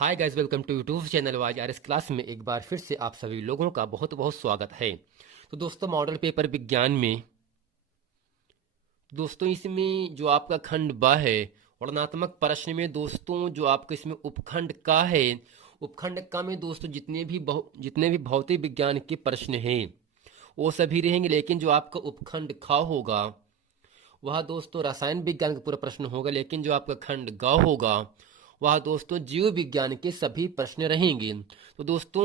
Hi guys, welcome to YouTube channel wise R S class में एक बार फिर से आप सभी लोगों का बहुत बहुत स्वागत है। तो दोस्तों, मॉडल पेपर विज्ञान में दोस्तों इसमें जो आपका खंड ब है वर्णनात्मक प्रश्न में दोस्तों जो आपका इसमें उपखंड का है, उपखंड का में दोस्तों जितने भी भौतिक विज्ञान के प्रश्न हैं वो सभी रहेंगे, लेकिन जो आपका उपखंड ख होगा वह दोस्तों रसायन विज्ञान का पूरा प्रश्न होगा, लेकिन जो आपका खंड ग होगा वह दोस्तों जीव विज्ञान के सभी प्रश्न रहेंगे। तो दोस्तों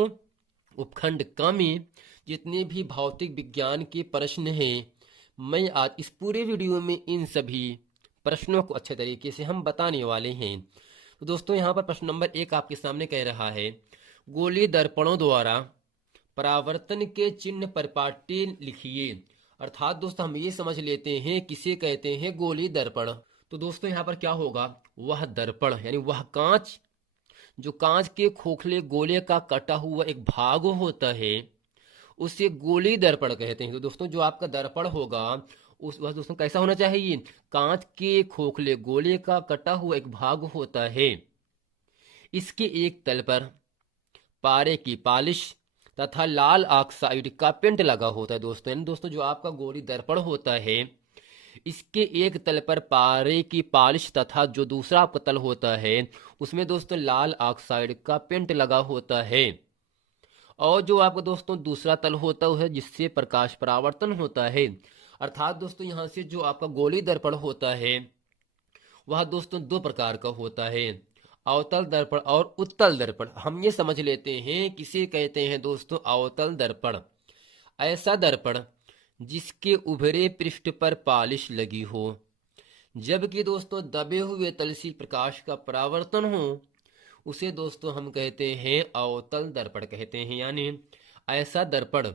उपखंड क में जितने भी भौतिक विज्ञान के प्रश्न हैं, मैं आज इस पूरे वीडियो में इन सभी प्रश्नों को अच्छे तरीके से हम बताने वाले हैं। तो दोस्तों यहाँ पर प्रश्न नंबर 1 आपके सामने कह रहा है, गोलीय दर्पणों द्वारा परावर्तन के चिन्ह परिपाटी लिखिए। अर्थात दोस्तों हम ये समझ लेते हैं किसे कहते हैं गोलीय दर्पण। तो दोस्तों यहाँ पर क्या होगा, वह दर्पण यानी वह कांच जो कांच के खोखले गोले का कटा हुआ एक भाग होता है उसे गोलीय दर्पण कहते हैं। तो दोस्तों जो आपका दर्पण होगा उस वह दोस्तों कैसा होना चाहिए, कांच के खोखले गोले का कटा हुआ एक भाग होता है। इसके एक तल पर पारे की पालिश तथा लाल ऑक्साइड का पेंट लगा होता है। दोस्तों यानी दोस्तों जो आपका गोलीय दर्पण होता है इसके एक तल पर पारे की पॉलिश तथा जो दूसरा आपका तल होता है उसमें दोस्तों लाल ऑक्साइड का पेंट लगा होता है। और जो आपका दोस्तों दूसरा तल होता है जिससे प्रकाश परावर्तन होता है। अर्थात दोस्तों यहाँ से जो आपका गोलीय दर्पण होता है वह दोस्तों दो प्रकार का होता है, अवतल दर्पण और उत्तल दर्पण। हम ये समझ लेते हैं किसे कहते हैं दोस्तों, अवतल दर्पण। ऐसा दर्पण जिसके उभरे पृष्ठ पर पॉलिश लगी हो, जबकि दोस्तों दबे हुए तल से प्रकाश का परावर्तन हो, उसे दोस्तों हम कहते हैं अवतल दर्पण कहते हैं। यानी ऐसा दर्पण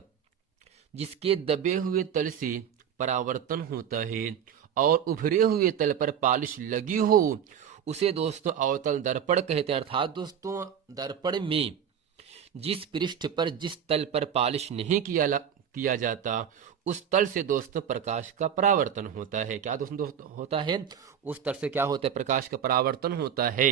जिसके दबे हुए तल से परावर्तन होता है और उभरे हुए तल पर पॉलिश लगी हो उसे दोस्तों अवतल दर्पण कहते हैं। अर्थात दोस्तों दर्पण में जिस पृष्ठ पर जिस तल पर पॉलिश नहीं किया जाता उस तल से दोस्तों प्रकाश का परावर्तन होता है। क्या दोस्तों होता है, उस तल से क्या होता है, प्रकाश का परावर्तन होता है।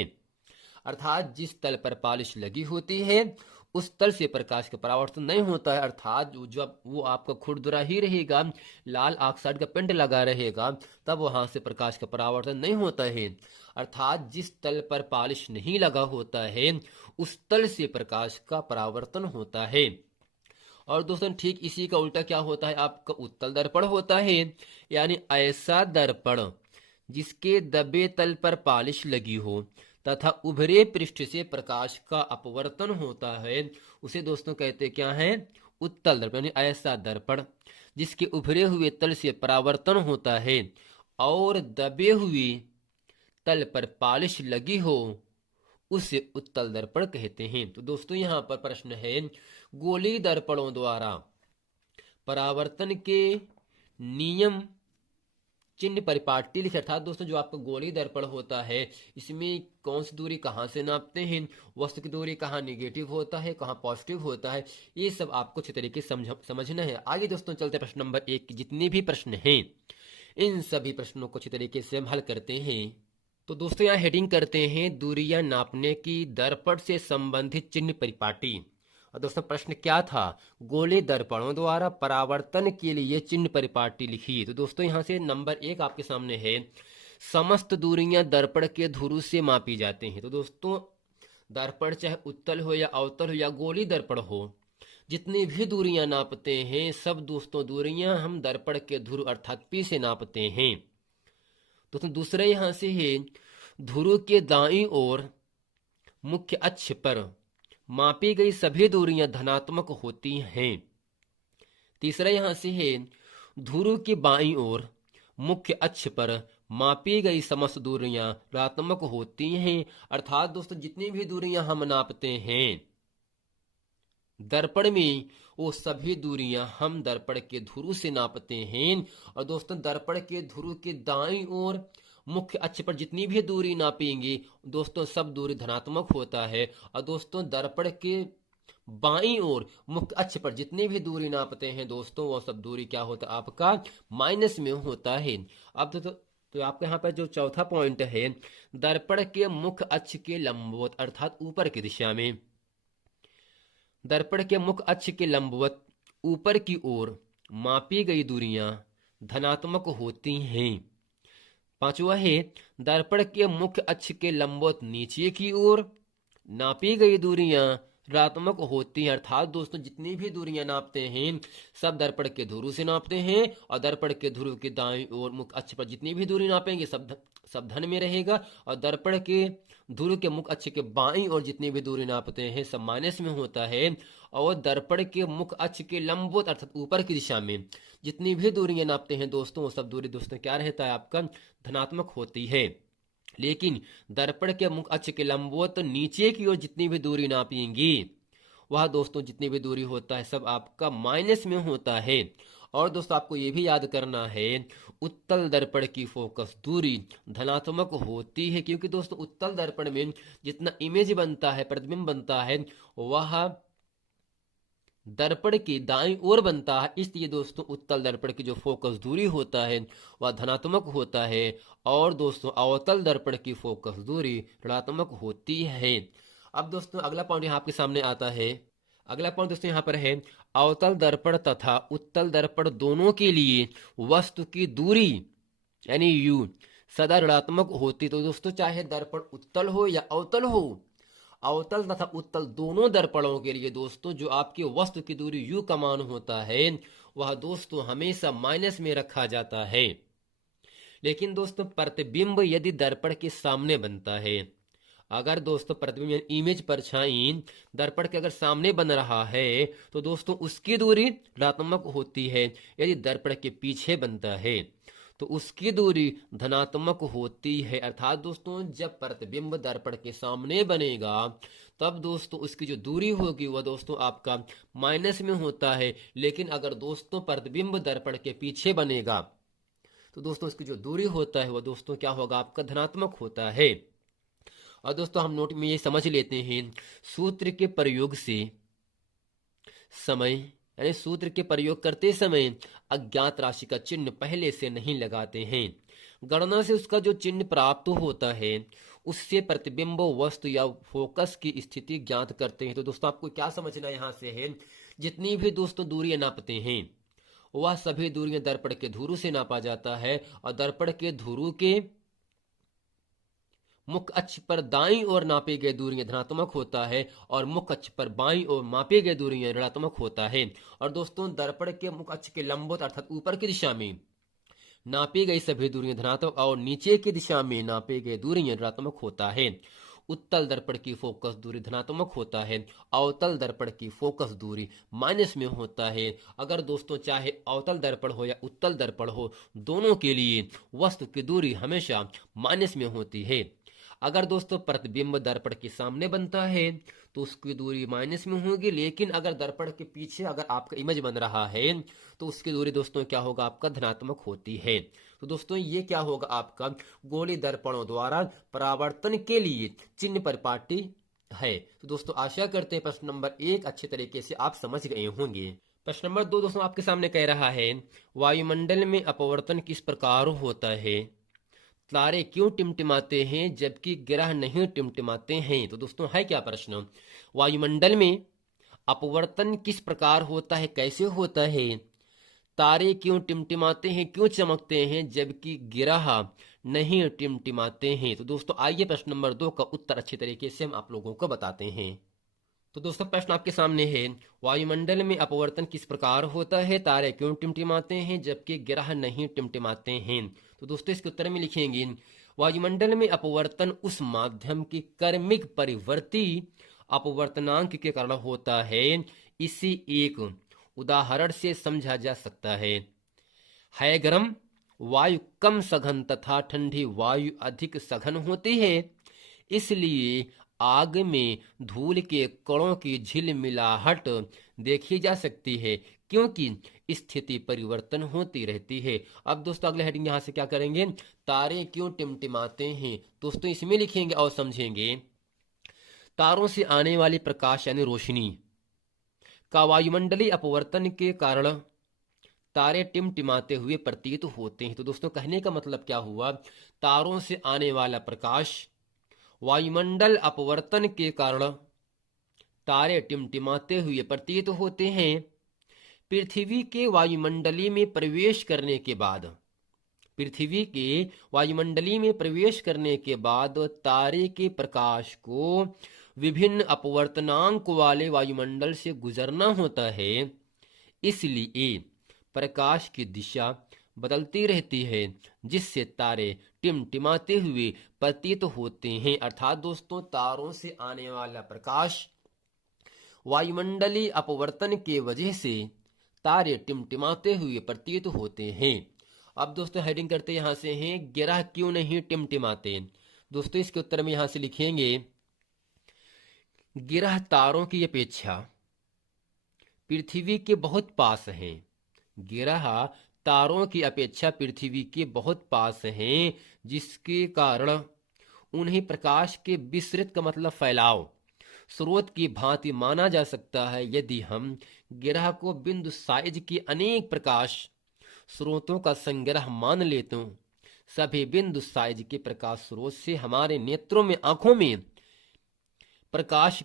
अर्थात जिस तल पर पॉलिश लगी होती है उस तल से प्रकाश का परावर्तन नहीं होता है। अर्थात जब वो आपका खुरदुरा ही रहेगा, लाल ऑक्साइड का पेंट लगा रहेगा, तब वहां से प्रकाश का परावर्तन नहीं होता है। अर्थात जिस तल पर पॉलिश नहीं लगा होता है उस तल से प्रकाश का परावर्तन होता है। और दोस्तों ठीक इसी का उल्टा क्या होता है, आपका उत्तल दर्पण होता है। यानी ऐसा दर्पण जिसके दबे तल पर पॉलिश लगी हो तथा उभरे पृष्ठ से प्रकाश का अपवर्तन होता है उसे दोस्तों कहते क्या है, उत्तल दर्पण। यानी ऐसा दर्पण जिसके उभरे हुए तल से परावर्तन होता है और दबे हुए तल पर पॉलिश लगी हो उसे उत्तल दर्पण कहते हैं। तो दोस्तों यहाँ पर प्रश्न है, गोलीय दर्पणों द्वारा परावर्तन के नियम चिन्ह परिपाटी लिखे। अर्थात दोस्तों जो आपका गोलीय दर्पण होता है इसमें कौन सी दूरी कहाँ से नापते हैं, वस्तु की दूरी कहाँ निगेटिव होता है कहाँ पॉजिटिव होता है, ये सब आपको अच्छे तरीके से समझना है। आगे दोस्तों चलते प्रश्न नंबर 1 के जितने भी प्रश्न हैं इन सभी प्रश्नों को अच्छे तरीके से हम हल करते हैं। तो दोस्तों यहाँ हेडिंग करते हैं, दूरियां नापने की दर्पण से संबंधित चिन्ह परिपाटी। और दोस्तों प्रश्न क्या था, गोलीय दर्पणों द्वारा परावर्तन के लिए चिन्ह परिपाटी लिखिए। तो दोस्तों यहाँ से नंबर 1 आपके सामने है, समस्त दूरियां दर्पण के धुरु से मापी जाते हैं। तो दोस्तों दर्पण चाहे उत्तल हो या अवतल हो या गोलीय दर्पण हो, जितनी भी दूरियां नापते हैं सब दोस्तों दूरियां हम दर्पण के धुरु अर्थात पी से नापते हैं। दोस्तों दूसरा यहां से है, ध्रुव के दाईं ओर मुख्य अक्ष पर मापी गई सभी दूरियां धनात्मक होती हैं। तीसरा यहां से है, ध्रुव के बाईं ओर मुख्य अक्ष पर मापी गई समस्त दूरियां ऋणात्मक होती हैं। अर्थात दोस्तों जितनी भी दूरियां हम नापते हैं दर्पण में वो सभी दूरियां हम दर्पण के ध्रुव से नापते हैं। और दोस्तों दर्पण के ध्रुव के दाईं ओर मुख्य अक्ष पर जितनी भी दूरी नापेंगे दोस्तों सब दूरी धनात्मक होता है। और दोस्तों दर्पण के बाईं ओर मुख्य अक्ष पर जितनी भी दूरी नापते हैं दोस्तों वो सब दूरी क्या होता है, आपका माइनस में होता है। अब तो आपके यहाँ पर जो चौथा पॉइंट है, दर्पण के मुख्य अक्ष के लंबवत अर्थात ऊपर की दिशा में, दर्पण के मुख्य अक्ष के लंबवत ऊपर की ओर मापी गई दूरियां धनात्मक होती हैं। पांचवा है, दर्पण के मुख्य अक्ष के लंबवत नीचे की ओर नापी गई दूरियां ऋणात्मक होती हैं। अर्थात दोस्तों जितनी भी दूरियां नापते हैं सब दर्पण के ध्रुव से नापते हैं, और दर्पण के ध्रुव के दाईं ओर मुख्य अक्ष पर जितनी भी दूरी नापेंगे सब धन में रहेगा, और दर्पण के ध्रुव के मुख्य अक्ष के बाईं ओर जितनी भी दूरी नापते हैं सब माइनस में होता है। और दर्पण के मुख्य अक्ष के लंबवत अर्थात ऊपर की दिशा में जितनी भी दूरियां नापते हैं दोस्तों, वो सब दूरी दोस्तों क्या रहता है आपका, धनात्मक होती है। लेकिन दर्पण के मुख्य अक्ष के लंबवत नीचे की ओर जितनी भी दूरी नापेंगी वह दोस्तों जितनी भी दूरी होता है सब आपका माइनस में होता है। और दोस्तों आपको ये भी याद करना है, उत्तल दर्पण की फोकस दूरी धनात्मक होती है, क्योंकि दोस्तों उत्तल दर्पण में जितना इमेज बनता है, प्रतिबिंब बनता है, वह दर्पण की दाईं ओर बनता है। इसलिए दोस्तों उत्तल दर्पण की जो फोकस दूरी होता है वह धनात्मक होता है, और दोस्तों अवतल दर्पण की फोकस दूरी ऋणात्मक होती है। अब दोस्तों अगला पॉइंट यहाँ आपके सामने आता है। अगला पॉइंट दोस्तों यहाँ पर है, अवतल दर्पण तथा उत्तल दर्पण दोनों के लिए वस्तु की दूरी यानी u सदा ऋणात्मक होती। तो दोस्तों चाहे दर्पण उत्तल हो या अवतल हो, अवतल तथा उत्तल दोनों दर्पणों के लिए दोस्तों जो आपकी वस्तु की दूरी u का मान होता है वह दोस्तों हमेशा माइनस में रखा जाता है। लेकिन दोस्तों प्रतिबिंब यदि दर्पण के सामने बनता है, अगर दोस्तों प्रतिबिंब इमेज परछाई दर्पण के अगर सामने बन रहा है तो दोस्तों उसकी दूरी ऋणात्मक होती है। यदि दर्पण के पीछे बनता है तो उसकी दूरी धनात्मक होती है। अर्थात दोस्तों जब प्रतिबिंब दर्पण के सामने बनेगा तब दोस्तों उसकी जो दूरी होगी वह दोस्तों आपका माइनस में होता है। लेकिन अगर दोस्तों प्रतिबिंब दर्पण के पीछे बनेगा तो दोस्तों उसकी जो दूरी होता है वह दोस्तों क्या होगा, आपका धनात्मक होता है। और दोस्तों हम नोट में ये समझ लेते हैं, सूत्र के प्रयोग से समय यानी सूत्र के प्रयोग करते समय अज्ञात राशि का चिन्ह पहले से नहीं लगाते हैं। गणना से उसका जो चिन्ह प्राप्त होता है उससे प्रतिबिंब वस्तु या फोकस की स्थिति ज्ञात करते हैं। तो दोस्तों आपको क्या समझना यहाँ से है, जितनी भी दोस्तों दूरियां नापते हैं वह सभी दूरियां दर्पण के ध्रुव से नापा जाता है, और दर्पण के ध्रुव के मुख्य अक्ष पर दाईं ओर नापी गई दूरियां धनात्मक होता है, और मुख्य अक्ष पर बाईं ओर मापी गई दूरियां ऋणात्मक होता है। और दोस्तों दर्पण के मुख्य अक्ष के लंबवत अर्थात ऊपर की दिशा में नापी गई सभी दूरियां धनात्मक और नीचे की दिशा में नापी गई दूरियां ऋणात्मक होता है। उत्तल दर्पण की फोकस दूरी धनात्मक होता है, अवतल दर्पण की फोकस दूरी माइनस में होता है। अगर दोस्तों चाहे अवतल दर्पण हो या उत्तल दर्पण हो, दोनों के लिए वस्तु की दूरी हमेशा माइनस में होती है। अगर दोस्तों प्रतिबिंब दर्पण के सामने बनता है तो उसकी दूरी माइनस में होगी, लेकिन अगर दर्पण के पीछे अगर आपका इमेज बन रहा है तो उसकी दूरी दोस्तों क्या होगा, आपका धनात्मक होती है। तो दोस्तों ये क्या होगा, आपका गोलीय दर्पणों द्वारा परावर्तन के लिए चिन्ह परिपाटी है। तो दोस्तों आशा करते हैं प्रश्न नंबर 1 अच्छे तरीके से आप समझ गए होंगे। प्रश्न नंबर 2 दोस्तों आपके सामने कह रहा है, वायुमंडल में अपवर्तन किस प्रकार होता है, तारे क्यों टिमटिमाते हैं जबकि ग्रह नहीं टिमटिमाते हैं। तो दोस्तों है क्या प्रश्न, वायुमंडल में अपवर्तन किस प्रकार होता है, कैसे होता है, तारे क्यों टिमटिमाते हैं, क्यों चमकते हैं जबकि ग्रह नहीं टिमटिमाते हैं। तो दोस्तों आइए प्रश्न नंबर 2 का उत्तर अच्छे तरीके से हम आप लोगों को बताते हैं। तो दोस्तों प्रश्न आपके सामने है, वायुमंडल में अपवर्तन किस प्रकार होता है, तारे क्यों टिमटिमाते हैं जबकि ग्रह नहीं टिमटिमाते हैं। तो दोस्तों इसके उत्तर में लिखेंगे, वायुमंडल में अपवर्तन उस माध्यम की क्रमिक परिवर्ती अपवर्तनांक के कारण होता है। इसी एक उदाहरण से समझा जा सकता है गर्म वायु कम सघन तथा ठंडी वायु अधिक सघन होती है, इसलिए आग में धूल के कणों की झिलमिलाहट देखी जा सकती है, क्योंकि स्थिति परिवर्तन होती रहती है। अब दोस्तों अगले हेडिंग यहां से क्या करेंगे, तारे क्यों टिमटिमाते हैं। दोस्तों इसमें लिखेंगे और समझेंगे, तारों से आने वाली प्रकाश यानी रोशनी का वायुमंडलीय अपवर्तन के कारण तारे टिमटिमाते हुए प्रतीत होते हैं। तो दोस्तों कहने का मतलब क्या हुआ, तारों से आने वाला प्रकाश वायुमंडल अपवर्तन के कारण तारे टिमटिमाते हुए प्रतीत होते हैं। पृथ्वी के वायुमंडली में प्रवेश करने के बाद पृथ्वी के वायुमंडली में प्रवेश करने के बाद तारे के प्रकाश को विभिन्न अपवर्तनांक वाले वायुमंडल से गुजरना होता है। इसलिए प्रकाश की दिशा बदलती रहती है, जिससे तारे टिमटिमाते हुए प्रतीत होते हैं। अर्थात दोस्तों तारों से आने वाला प्रकाश वायुमंडलीय अपवर्तन के वजह से तारे टिमटिमाते हुए प्रतीत होते हैं। अब दोस्तों हेडिंग करते यहां से हैं, ग्रह क्यों नहीं टिमटिमाते। दोस्तों इसके उत्तर में यहां से लिखेंगे, ग्रह तारों की अपेक्षा पृथ्वी के बहुत पास हैं। ग्रह तारों की अपेक्षा पृथ्वी के बहुत पास हैं, जिसके कारण उन्हें प्रकाश के विस्तृत का मतलब फैलाव स्रोत की भांति माना जा सकता है। यदि हम ग्रह को बिंदु साइज के अनेक प्रकाश स्रोतों का संग्रह मान ले तो सभी बिंदु साइज के प्रकाश स्रोत से हमारे नेत्रों में, आंखों में प्रकाश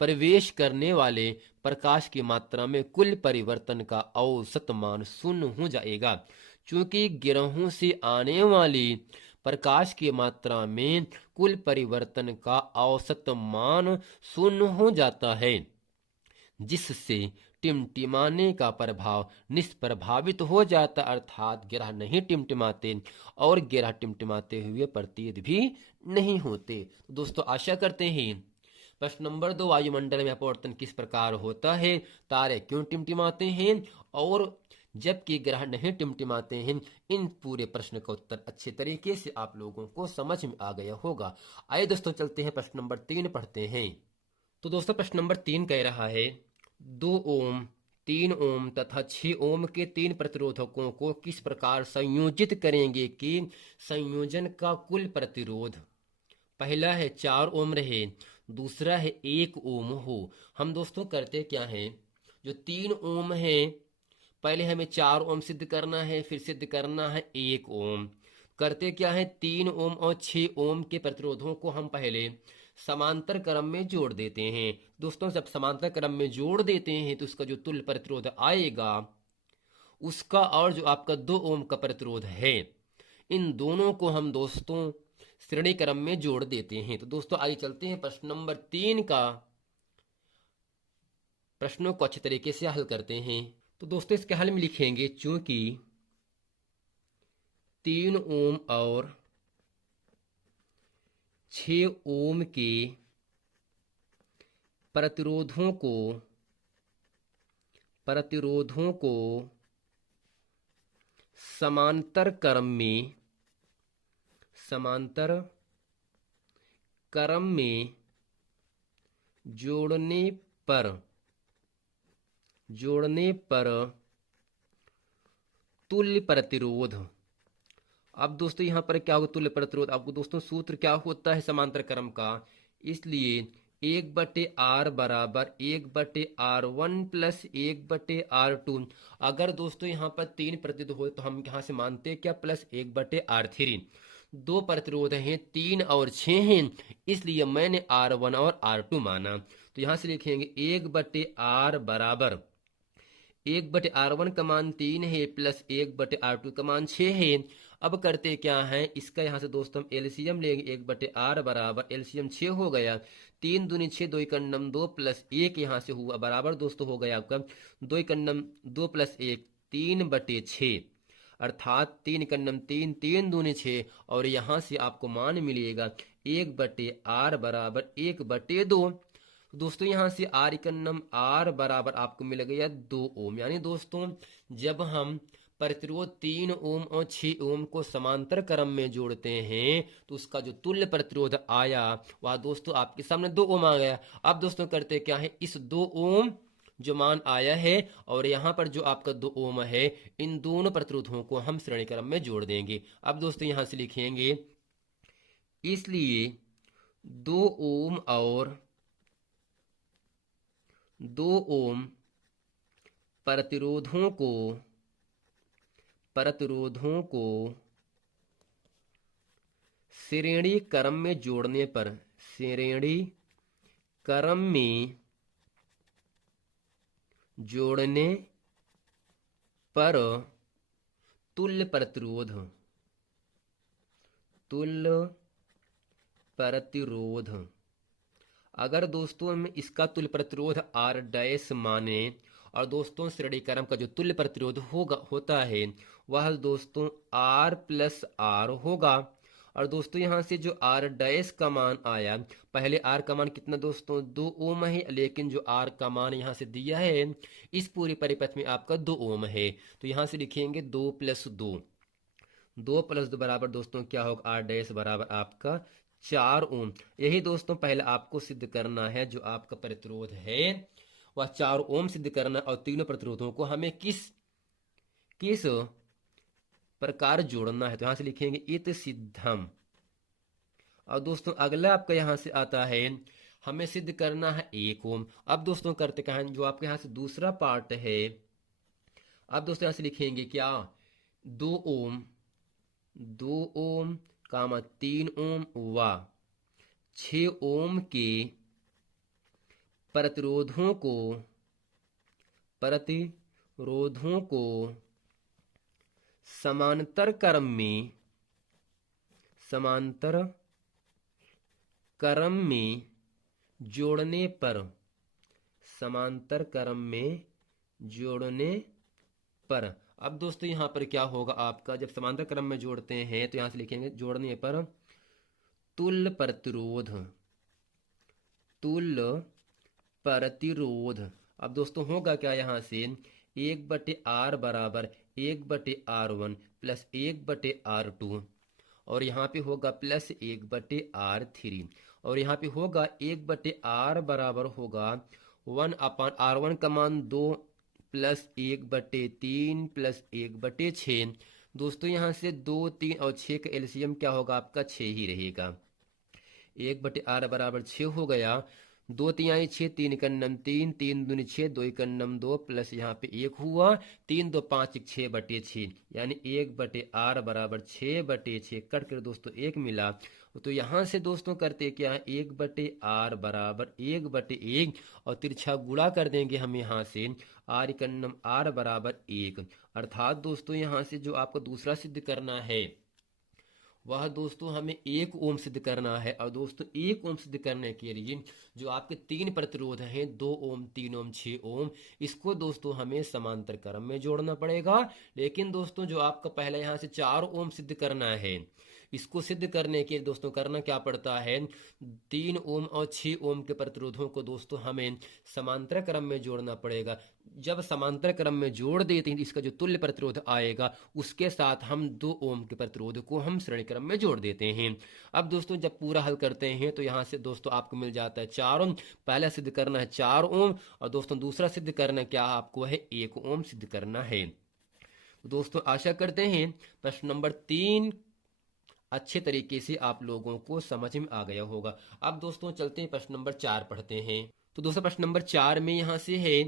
प्रवेश करने वाले प्रकाश की मात्रा में कुल परिवर्तन का औसत मान शून्य हो जाएगा। चूंकि ग्रहों से आने वाली प्रकाश की मात्रा में कुल परिवर्तन का औसत मान शून्य हो जाता है, जिससे टिमटिमाने का प्रभाव निष्प्रभावित हो जाता। अर्थात ग्रह नहीं टिमटिमाते और ग्रह टिमटिमाते हुए प्रतीत भी नहीं होते। दोस्तों आशा करते हैं प्रश्न नंबर 2, वायुमंडल में अपवर्तन किस प्रकार होता है, तारे क्यों टिमटिमाते हैं और जबकि ग्रह नहीं टिमटिमाते हैं, इन पूरे प्रश्न का उत्तर अच्छे तरीके से आप लोगों को समझ में आ गया होगा। आइए दोस्तों चलते हैं प्रश्न नंबर 3 पढ़ते हैं। तो दोस्तों प्रश्न नंबर 3 कह रहा है, 2 ओम, 3 ओम तथा 6 ओम के 3 प्रतिरोधकों को किस प्रकार संयोजित करेंगे कि संयोजन का कुल प्रतिरोध पहला है 4 ओम रहे, दूसरा है 1 ओम हो। हम दोस्तों करते क्या है, जो 3 ओम है पहले हमें 4 ओम सिद्ध करना है, फिर सिद्ध करना है 1 ओम। करते क्या है, 3 ओम और 6 ओम के प्रतिरोधों को हम पहले समांतर क्रम में जोड़ देते हैं। दोस्तों जब समांतर क्रम में जोड़ देते हैं तो उसका जो तुल्य प्रतिरोध आएगा उसका और जो आपका 2 ओम का प्रतिरोध है, इन दोनों को हम दोस्तों श्रेणी क्रम में जोड़ देते हैं। तो दोस्तों आइए चलते हैं प्रश्न नंबर 3 का प्रश्नों को अच्छे तरीके से हल करते हैं। तो दोस्तों इसके हल में लिखेंगे, चूंकि 3 ओम और 6 ओम के प्रतिरोधों को समांतर क्रम में जोड़ने पर तुल्य प्रतिरोध। अब दोस्तों यहां पर क्या होगा, तुल्य प्रतिरोध आपको दोस्तों सूत्र क्या होता है समांतर क्रम का, इसलिए 1/r बराबर 1/r1 प्लस 1/r2। अगर दोस्तों यहाँ पर 3 प्रतिरोध हो तो हम यहाँ से मानते हैं क्या, प्लस 1/r3। 2 प्रतिरोध हैं 3 और 6 हैं, इसलिए मैंने R1 और R2 माना। तो यहाँ से लिखेंगे 1/r बराबर 1/r1 का मान 3 है प्लस 1/r2 का मान 6 है। अब करते क्या है, इसका यहाँ से दोस्तों हम एलसीएम लेंगे। 1/r बराबर एलसीएम 6 हो गया, 3 दूनी 6, 2 एकन्नम 2 प्लस 1 यहाँ से हुआ बराबर दोस्तों हो गया आपका 2 एकन्नम 2 प्लस 1 3/6, अर्थात 3 एकन्नम 3, 3 दूनी 6 और यहाँ से आपको मान मिलेगा 1/r बराबर 1/2। दोस्तों यहाँ से आर एकन्नम आर बराबर आपको मिल गया 2 ओम। यानी दोस्तों जब हम प्रतिरोध 3 ओम और 6 ओम को समांतर क्रम में जोड़ते हैं तो उसका जो तुल्य प्रतिरोध आया वह दोस्तों आपके सामने 2 ओम आ गया। अब दोस्तों करते क्या है, इस 2 ओम जो मान आया है और यहाँ पर जो आपका 2 ओम है, इन दोनों प्रतिरोधों को हम श्रेणी क्रम में जोड़ देंगे। अब दोस्तों यहाँ से लिखेंगे, इसलिए 2 ओम और 2 ओम प्रतिरोधों को प्रतिरोधों को श्रेणी क्रम में जोड़ने पर, श्रेणी क्रम में जोड़ने पर तुल्य प्रतिरोध, तुल्य प्रतिरोध, अगर दोस्तों हम इसका तुल्य प्रतिरोध R डैश माने और दोस्तों श्रेणी क्रम का जो तुल्य प्रतिरोध होता है वह दोस्तों R प्लस R होगा। और दोस्तों यहाँ से जो R डैश का मान आया, पहले R का मान कितना दोस्तों 2 ओम है, लेकिन जो R का मान यहाँ से दिया है इस पूरी परिपथ में आपका 2 ओम है, तो यहाँ से लिखेंगे 2 प्लस 2, 2 प्लस 2 बराबर दोस्तों क्या होगा, R डैश बराबर आपका 4 ओम। यही दोस्तों पहले आपको सिद्ध करना है, जो आपका प्रतिरोध है वह 4 ओम सिद्ध करना, और तीनों प्रतिरोधों को हमें किस प्रकार जोड़ना है, तो यहां से लिखेंगे इत सिद्धम। और दोस्तों अगला आपका यहां से आता है, हमें सिद्ध करना है 1 ओम। अब दोस्तों करते क्या है, जो आपके यहां से दूसरा पार्ट है, अब दोस्तों यहां से लिखेंगे क्या 2 ओम, 2 ओम कामा 3 ओम व 6 ओम के प्रतिरोधों को समांतर क्रम में जोड़ने पर, समांतर क्रम में जोड़ने पर। अब दोस्तों यहां पर क्या होगा आपका, जब समांतर क्रम में जोड़ते हैं तो यहां से लिखेंगे जोड़ने पर तुल्य प्रतिरोध, तुल्य प्रतिरोध। अब दोस्तों होगा क्या, यहां से 1/R बराबर 1/R1 प्लस 1/R2, और यहाँ पे होगा प्लस 1/R3, और यहाँ पे होगा 1/R बराबर होगा 1/R1 का मान 2 प्लस 1/3 प्लस 1/6। दोस्तों यहाँ से 2, 3 और 6 का एलसीएम क्या होगा आपका 6 ही रहेगा। 1/R बराबर 6 हो गया, 2 तिहाई 6, 3 कन्नम 3, 3 दूनी 6, 2 कन्नम 2 प्लस यहाँ पे 1 हुआ, 3 2 5 6/6, यानी 1/R बराबर 6/6 कट कर दोस्तों 1 मिला। तो यहाँ से दोस्तों करते क्या है, 1/R बराबर 1/1 और तिरछा गुणा कर देंगे हम यहाँ से, R कन्नम R बराबर 1, अर्थात दोस्तों यहाँ से जो आपको दूसरा सिद्ध करना है वह दोस्तों हमें 1 ओम सिद्ध करना है। और दोस्तों 1 ओम सिद्ध करने के लिए जो आपके 3 प्रतिरोध हैं 2 ओम, 3 ओम, 6 ओम, इसको दोस्तों हमें समांतर क्रम में जोड़ना पड़ेगा। लेकिन दोस्तों जो आपका पहले यहाँ से 4 ओम सिद्ध करना है, इसको सिद्ध करने के लिए दोस्तों करना क्या पड़ता है, 3 ओम और 6 ओम के प्रतिरोधों को दोस्तों हमें समांतर क्रम में जोड़ना पड़ेगा। जब समांतर क्रम में जोड़ देते हैं इसका जो तुल्य प्रतिरोध आएगा उसके साथ हम 2 ओम के प्रतिरोध को हम श्रेणी क्रम में जोड़ देते हैं। अब दोस्तों जब पूरा हल करते हैं तो यहाँ से दोस्तों आपको मिल जाता है 4 ओम। पहला सिद्ध करना है 4 ओम, और दोस्तों दूसरा सिद्ध करना क्या आपको है 1 ओम सिद्ध करना है। तो दोस्तों आशा करते हैं प्रश्न नंबर 3 अच्छे तरीके से आप लोगों को समझ में आ गया होगा। अब दोस्तों चलते हैं प्रश्न नंबर 4 पढ़ते हैं। तो दोस्तों प्रश्न नंबर 4 में यहाँ से है,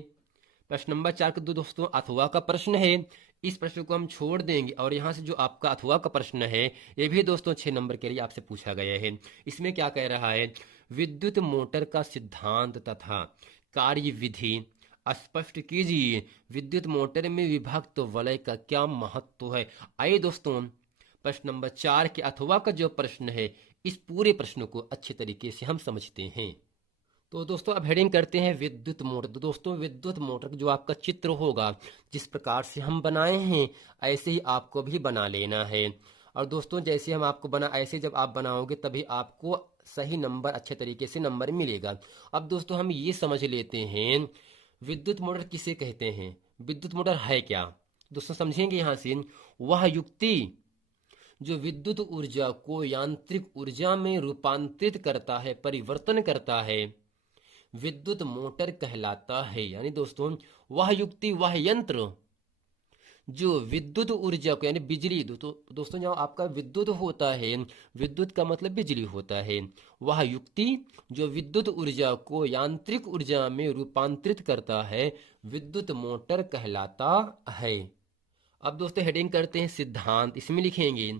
प्रश्न नंबर 4 का दोस्तों अथवा का प्रश्न है, इस प्रश्न को हम छोड़ देंगे। और यहाँ से जो आपका अथवा का प्रश्न है ये भी दोस्तों 6 नंबर के लिए आपसे पूछा गया है। इसमें क्या कह रहा है, विद्युत मोटर का सिद्धांत तथा कार्य विधि स्पष्ट कीजिए, विद्युत मोटर में विभक्त वलय का क्या महत्व है। आइए दोस्तों प्रश्न नंबर 4 के अथवा का जो प्रश्न है इस पूरे प्रश्न को अच्छे तरीके से हम समझते हैं। तो दोस्तों अब हेडिंग करते हैं विद्युत मोटर। तो दोस्तों विद्युत मोटर जो आपका चित्र होगा जिस प्रकार से हम बनाए हैं ऐसे ही आपको भी बना लेना है। और दोस्तों जैसे हम आपको बना ऐसे जब आप बनाओगे तभी आपको सही नंबर अच्छे तरीके से नंबर मिलेगा। अब दोस्तों हम ये समझ लेते हैं विद्युत मोटर किसे कहते हैं, विद्युत मोटर है क्या। दोस्तों समझेंगे यहाँ से, वह युक्ति जो विद्युत ऊर्जा को यांत्रिक ऊर्जा में रूपांतरित करता है, परिवर्तन करता है, विद्युत मोटर कहलाता है। यानी दोस्तों वह युक्ति, वह यंत्र जो विद्युत ऊर्जा को यानी बिजली, दोस्तों जब आपका विद्युत होता है, विद्युत का मतलब बिजली होता है, वह युक्ति जो विद्युत ऊर्जा को यांत्रिक ऊर्जा में रूपांतरित करता है विद्युत मोटर कहलाता है। अब दोस्तों हेडिंग करते हैं सिद्धांत। इसमें लिखेंगे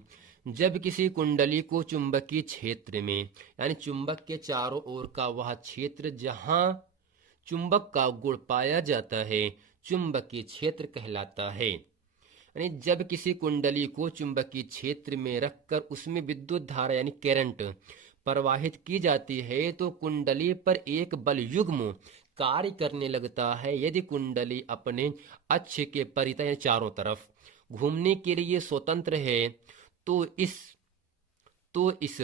जब किसी कुंडली को चुंबकीय क्षेत्र में यानी चुंबक के चारों ओर का वह क्षेत्र जहां चुंबक का गुण पाया जाता है चुंबकीय क्षेत्र कहलाता है। यानी जब किसी कुंडली को चुंबकीय क्षेत्र में रखकर उसमें विद्युत धारा यानी करंट प्रवाहित की जाती है तो कुंडली पर एक बल युग्म कार्य करने लगता है। यदि कुंडली अपने अक्ष के परितः यानी चारों तरफ घूमने के लिए स्वतंत्र है तो इस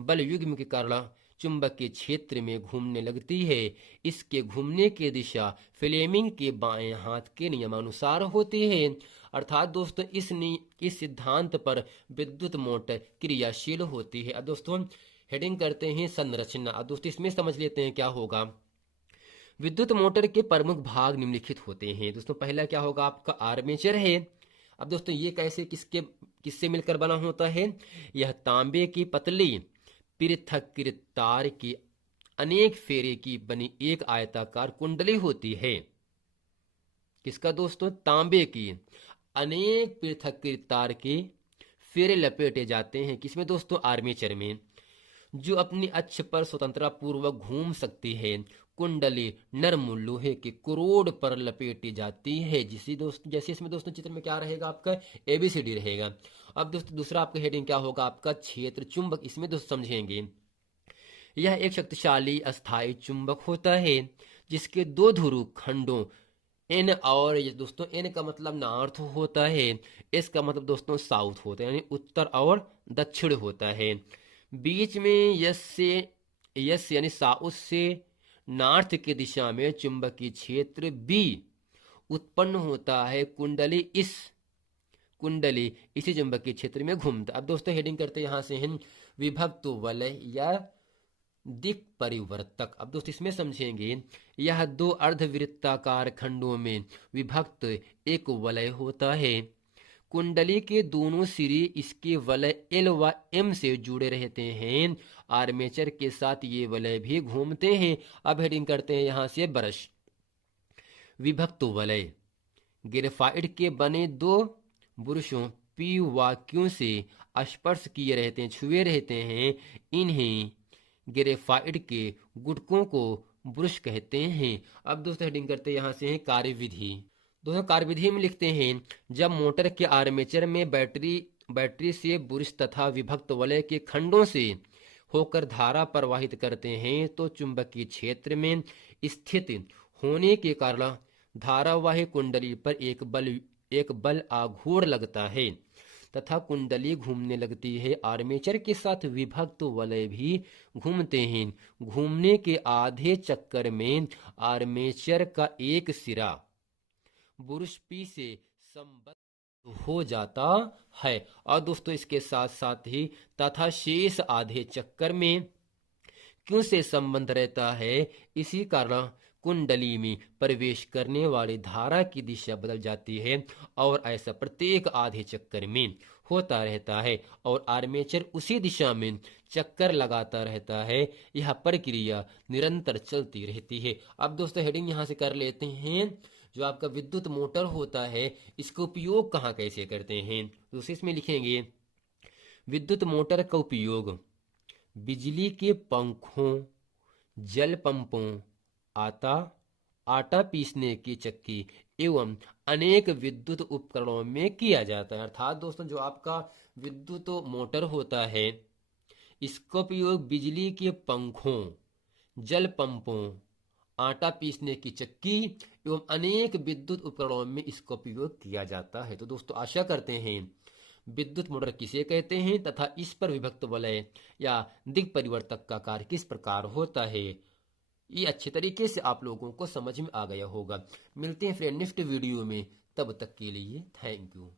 बल युग्म के कारण चुंबकीय क्षेत्र में घूमने लगती है। इसके घूमने की दिशा फ्लेमिंग के बाएं हाथ के नियमानुसार होती है। अर्थात दोस्तों इस सिद्धांत पर विद्युत मोटर क्रियाशील होती है। अब दोस्तों हेडिंग करते हैं संरचना। अब दोस्तों इसमें समझ लेते हैं क्या होगा। विद्युत मोटर के प्रमुख भाग निम्नलिखित होते हैं। दोस्तों पहला क्या होगा, आपका आर्मेचर है। अब दोस्तों ये कैसे किससे मिलकर बना होता है, यह तांबे की पतली पृथक्कृत तार की अनेक फेरे की बनी एक आयताकार कुंडली होती है। किसका दोस्तों, तांबे की अनेक पृथक्कृत तार के फेरे लपेटे जाते हैं किसमें दोस्तों, आर्मेचर में, जो अपनी अक्ष पर स्वतंत्रता पूर्वक घूम सकती है। कुंडली नरम लोहे के करोड़ पर लपेटी जाती है। जैसे इसमें दोस्तों चित्र में क्या रहेगा, आपका ABCD रहेगा। अब दोस्तों दूसरा आपका हेडिंग क्या होगा, आपका क्षेत्र चुंबक। इसमें दोस्तों समझेंगे यह एक शक्तिशाली अस्थायी चुंबक होता है जिसके दो ध्रुव खंडों एन और ये दोस्तों एन का मतलब नॉर्थ होता है, एस का मतलब दोस्तों साउथ होता है यानी उत्तर और दक्षिण होता है। बीच में यस यानी साउथ से नॉर्थ की दिशा में चुंबकीय क्षेत्र बी उत्पन्न होता है। कुंडली इसी चुंबकीय क्षेत्र में घूमता। अब दोस्तों हेडिंग करते हैं यहां से हैं विभक्त वलय या दिक् परिवर्तक। अब दोस्तों इसमें समझेंगे यह दो अर्धवृत्ताकार खंडों में विभक्त एक वलय होता है। कुंडली के दोनों सिरे इसके वलय L व M से जुड़े रहते हैं। आर्मेचर के साथ ये वलय भी घूमते हैं। अब हेडिंग करते हैं यहां से ब्रश। विभक्त वलय ग्रेफाइट के बने दो ब्रशों P व Q से स्पर्श किए रहते हैं, छुए रहते हैं। इन्हें ग्रेफाइट के गुटकों को ब्रश कहते हैं। अब दोस्तों हेडिंग करते हैं यहां से है कार्यविधि। दोस्तों कार्यविधि में लिखते हैं जब मोटर के आर्मेचर में बैटरी से ब्रश तथा विभक्त वलय के खंडों से होकर धारा प्रवाहित करते हैं तो चुंबकीय क्षेत्र में स्थित होने के कारण धारावाही कुंडली पर एक बल आघूर्ण लगता है तथा कुंडली घूमने लगती है। आर्मेचर के साथ विभक्त वलय भी घूमते हैं। घूमने के आधे चक्कर में आर्मेचर का एक सिरा ब्रश P से संबद्ध हो जाता है और दोस्तों इसके साथ साथ ही तथा शेष आधे चक्कर में Q से संबंध रहता है। इसी कारण कुंडली में प्रवेश करने वाली धारा की दिशा बदल जाती है और ऐसा प्रत्येक आधे चक्कर में होता रहता है और आर्मेचर उसी दिशा में चक्कर लगाता रहता है। यह प्रक्रिया निरंतर चलती रहती है। अब दोस्तों हेडिंग यहां से कर लेते हैं जो आपका विद्युत मोटर होता है इसका उपयोग कहाँ कैसे करते हैं। दूसरे इसमें लिखेंगे विद्युत मोटर का उपयोग बिजली के पंखों, जल पंपों, आटा पीसने की चक्की एवं अनेक विद्युत उपकरणों में किया जाता है। अर्थात दोस्तों जो आपका विद्युत मोटर होता है इसका उपयोग बिजली के पंखों, जल पंपों, आटा पीसने की चक्की एवं अनेक विद्युत उपकरणों में इसका उपयोग किया जाता है। तो दोस्तों आशा करते हैं विद्युत मोटर किसे कहते हैं तथा इस पर विभक्त वलय या दिक् परिवर्तक का कार्य किस प्रकार होता है ये अच्छे तरीके से आप लोगों को समझ में आ गया होगा। मिलते हैं फ्रेंड नेक्स्ट वीडियो में, तब तक के लिए थैंक यू।